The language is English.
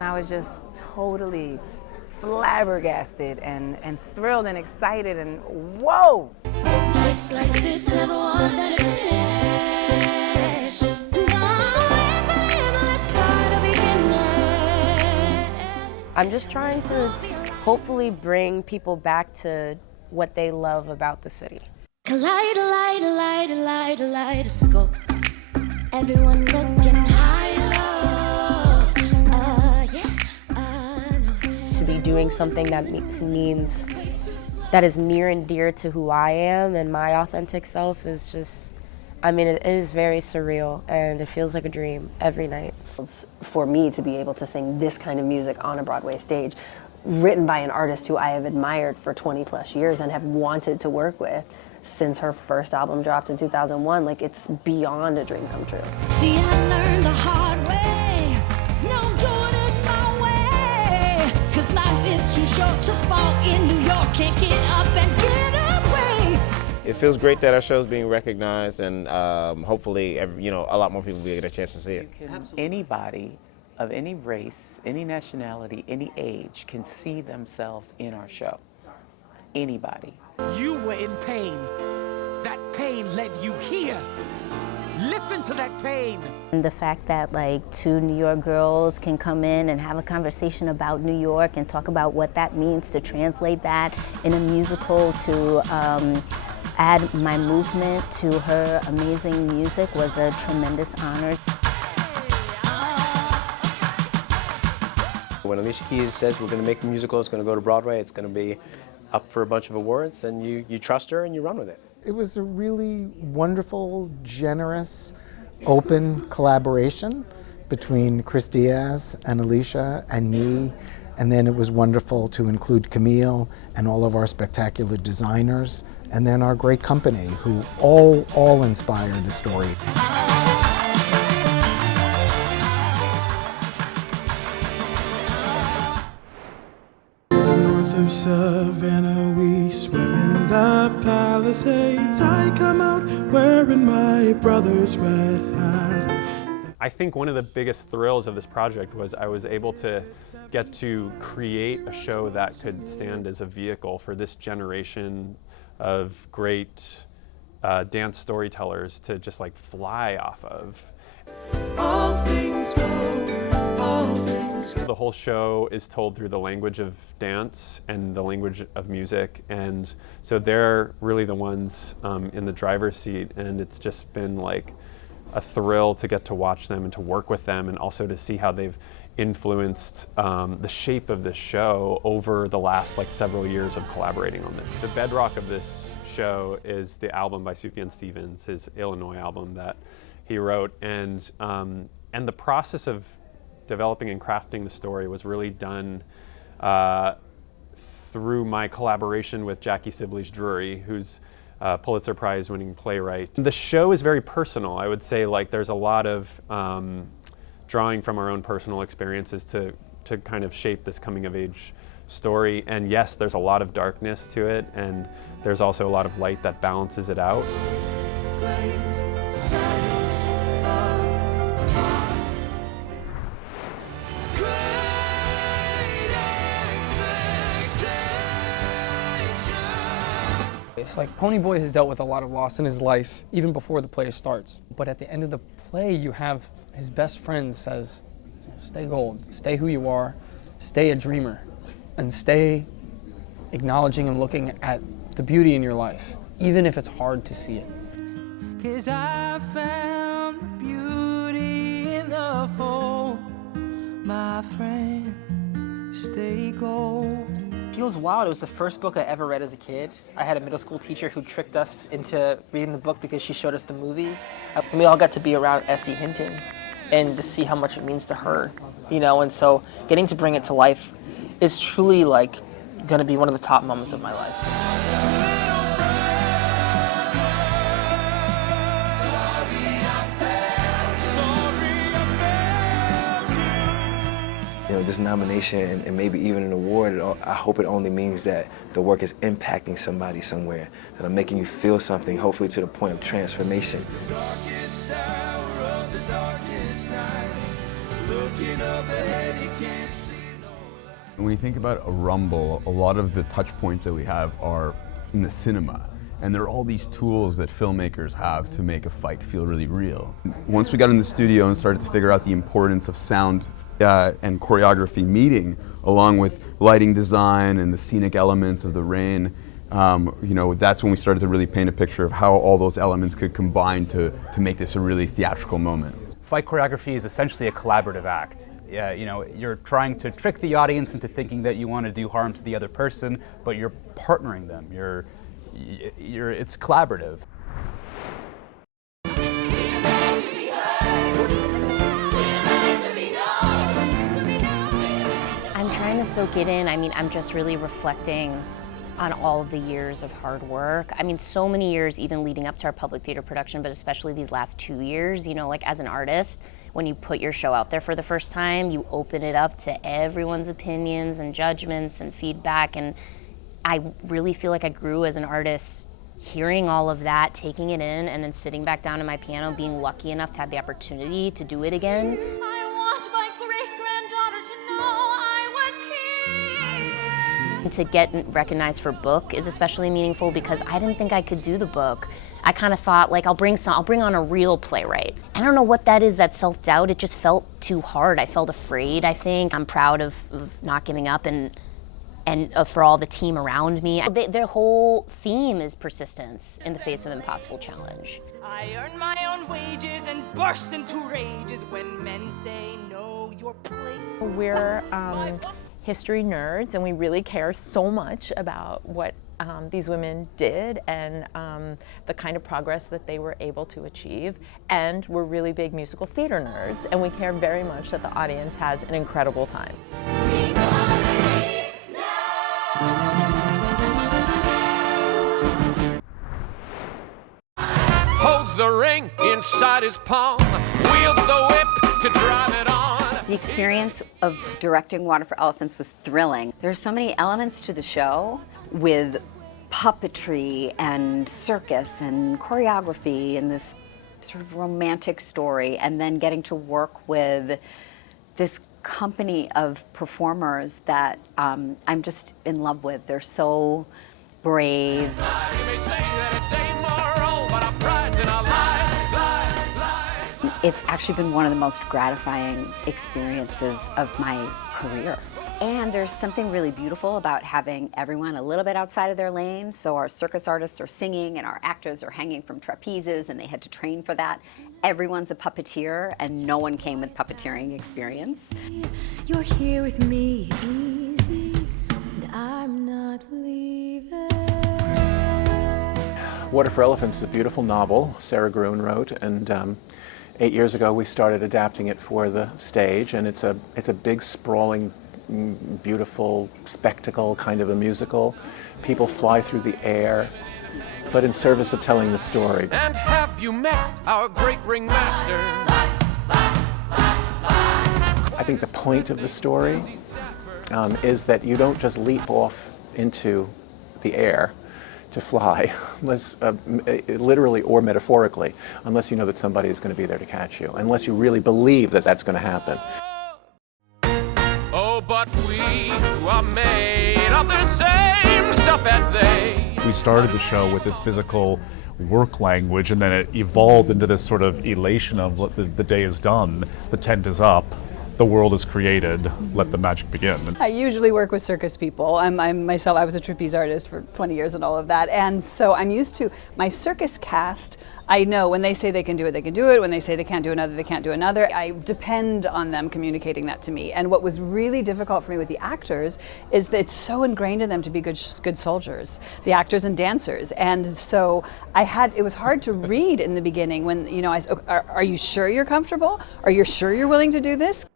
I was just totally flabbergasted and thrilled and excited and whoa! Nights like this never want to finish. Let's start a beginning. I'm just trying to hopefully bring people back to what they love about the city. Kaleidoscope. Everyone looking high To be doing something that means that is near and dear to who I am and my authentic self is just, I mean, it is very surreal and it feels like a dream every night. For me to be able to sing this kind of music on a Broadway stage, written by an artist who I have admired for 20 plus years and have wanted to work with since her first album dropped in 2001, like it's beyond a dream come true. See, I learned the hard way. No, I'm doing it my way. 'Cause life is too short to fall in New York. Can't get up and get away. It feels great that our show's being recognized, and hopefully, a lot more people will get a chance to see it. Anybody of any race, any nationality, any age can see themselves in our show. Anybody. You were in pain. That pain led you here. Listen to that pain. And the fact that like two New York girls can come in and have a conversation about New York and talk about what that means, to translate that in a musical, to add my movement to her amazing music was a tremendous honor. When Alicia Keys says we're going to make a musical, it's going to go to Broadway, it's going to be up for a bunch of awards, then you trust her and you run with it. It was a really wonderful, generous, open collaboration between Chris Diaz and Alicia and me. And then it was wonderful to include Camille and all of our spectacular designers, and then our great company who all inspired the story. North of Savannah, we swim in the Palisades. I come out wearing my brother's red hat. I think one of the biggest thrills of this project was I was able to get to create a show that could stand as a vehicle for this generation of great dance storytellers to just like fly off of. All things go, all things go. The whole show is told through the language of dance and the language of music, and so they're really the ones in the driver's seat, and it's just been like a thrill to get to watch them and to work with them, and also to see how they've influenced the shape of this show over the last like several years of collaborating on this. The bedrock of this show is the album by Sufjan Stevens, his Illinoise album that he wrote, and the process of developing and crafting the story was really done through my collaboration with Jackie Sibley's Drury, who's Pulitzer Prize winning playwright. The show is very personal. I would say like there's a lot of drawing from our own personal experiences to kind of shape this coming of age story. And yes, there's a lot of darkness to it, and there's also a lot of light that balances it out. It's like Ponyboy has dealt with a lot of loss in his life even before the play starts. But at the end of the play, you have his best friend says, stay gold, stay who you are, stay a dreamer, and stay acknowledging and looking at the beauty in your life, even if it's hard to see it. 'Cause I found the beauty in the fall, my friend, stay gold. It was wild. It was the first book I ever read as a kid. I had a middle school teacher who tricked us into reading the book because she showed us the movie. And we all got to be around Essie Hinton and to see how much it means to her, and so getting to bring it to life is truly like gonna be one of the top moments of my life. This nomination and maybe even an award, I hope it only means that the work is impacting somebody somewhere, that I'm making you feel something, hopefully to the point of transformation. The darkest hour of the darkest night, looking When you think about a rumble, a lot of the touch points that we have are in the cinema. And there are all these tools that filmmakers have to make a fight feel really real. Once we got in the studio and started to figure out the importance of sound and choreography meeting, along with lighting design and the scenic elements of the rain, that's when we started to really paint a picture of how all those elements could combine to make this a really theatrical moment. Fight choreography is essentially a collaborative act. You're trying to trick the audience into thinking that you want to do harm to the other person, but you're partnering them. It's collaborative. I'm trying to soak it in. I'm just really reflecting on all of the years of hard work. So many years even leading up to our public theater production, but especially these last 2 years, as an artist, when you put your show out there for the first time, you open it up to everyone's opinions and judgments and feedback. And I really feel like I grew as an artist hearing all of that, taking it in, and then sitting back down to my piano, being lucky enough to have the opportunity to do it again. To get recognized for book is especially meaningful because I didn't think I could do the book. I kind of thought, I'll bring on a real playwright. I don't know what that is, that self-doubt. It just felt too hard. I felt afraid, I think. I'm proud of not giving up and for all the team around me. Their whole theme is persistence in the face of an impossible challenge. I earn my own wages and burst into rages when men say, know your place. We're history nerds, and we really care so much about what these women did and the kind of progress that they were able to achieve. And we're really big musical theater nerds, and we care very much that the audience has an incredible time. Holds the ring inside his palm, wields the whip to drive it on. The experience of directing Water for Elephants was thrilling. There's so many elements to the show with puppetry and circus and choreography and this sort of romantic story, and then getting to work with this company of performers that I'm just in love with. They're so brave. It's actually been one of the most gratifying experiences of my career. And there's something really beautiful about having everyone a little bit outside of their lane. So our circus artists are singing and our actors are hanging from trapezes and they had to train for that. Everyone's a puppeteer and no one came with puppeteering experience. You're here with me, easy, and I'm not leaving. Water for Elephants is a beautiful novel Sarah Gruen wrote, and 8 years ago we started adapting it for the stage, and it's a big, sprawling, beautiful spectacle, kind of a musical. People fly through the air, but in service of telling the story. And have you met our great ringmaster? I think the point of the story is that you don't just leap off into the air to fly, unless, literally or metaphorically, unless you know that somebody is going to be there to catch you, unless you really believe that that's going to happen. Oh, but we are made of the same stuff as they. We started the show with this physical work language, and then it evolved into this sort of elation of the day is done, the tent is up, the world is created, let the magic begin. I usually work with circus people. I was a trapeze artist for 20 years and all of that. And so I'm used to my circus cast. I know when they say they can do it, they can do it. When they say they can't do another, they can't do another. I depend on them communicating that to me. And what was really difficult for me with the actors is that it's so ingrained in them to be good soldiers, the actors and dancers. And so it was hard to read in the beginning when, are you sure you're comfortable? Are you sure you're willing to do this?